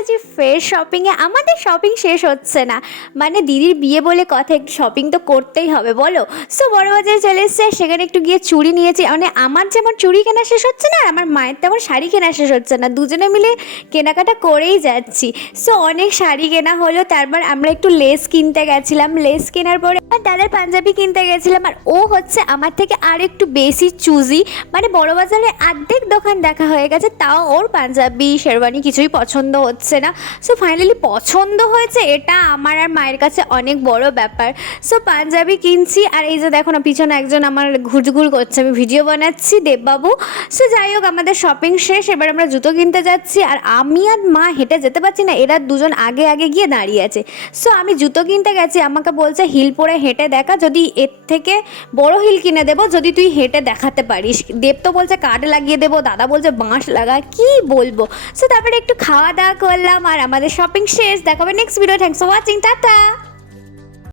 গেছি ফের শপিংয়ে। আমাদের শপিং শেষ হচ্ছে না, মানে দিদির বিয়ে বলে কথা, একটু শপিং তো করতেই হবে বলো। সো বড়বাজারে চলে এসছে, সেখানে একটু গিয়ে চুড়ি নিয়েছি। মানে আমার যেমন চুড়ি কেনা শেষ হচ্ছে না, আর আমার মায়ের তেমন শাড়ি কেনা শেষ হচ্ছে না, দুজনে মিলে কেনাকাটা করেই যাচ্ছি। সো অনেক শাড়ি কেনা হলো, তারপর আমরা একটু লেস কিনতে গেছিলাম, লেস কেনার পরে আর দাদার পাঞ্জাবি কিনতে গেছিলাম। আর ও হচ্ছে আমার থেকে আর একটু বেশি চুজি, মানে বড়বাজারে অর্ধেক দোকান দেখা হয়ে গেছে, তাও ওর পাঞ্জাবি শেরওয়ানি কিছুই পছন্দ হচ্ছে না। সো ফাইনালি পছন্দ হয়েছে, এটা আমার আর মায়ের কাছে অনেক বড় ব্যাপার। সো পাঞ্জাবি কিনছি, আর এই যে দেখো না পিছনে একজন আমার ঘুরঘুর করছে, আমি ভিডিও বানাচ্ছি, দেববাবু। সো যাই হোক, আমাদের শপিং শেষ, এবার আমরা জুতো কিনতে যাচ্ছি। আর আমি আর মা হেঁটে যেতে পারছি না, এরা দুজন আগে আগে গিয়ে দাঁড়িয়ে আছে। সো আমি জুতো কিনতে গেছি, আমাকে বলছে হিল পরে হেঁটে দেখা, যদি এর থেকে বড় হিল কিনে দেবো যদি তুই হেঁটে দেখাতে পারিস। দেব তো বলছে কাঠ লাগিয়ে দেবো, দাদা বলছে বাঁশ লাগা, কি বলবো। সো তারপরে একটু খাওয়া দাওয়া করলাম, আর আমাদের শপিং শেষ। দেখাবে next video. Thanks for watching, tata.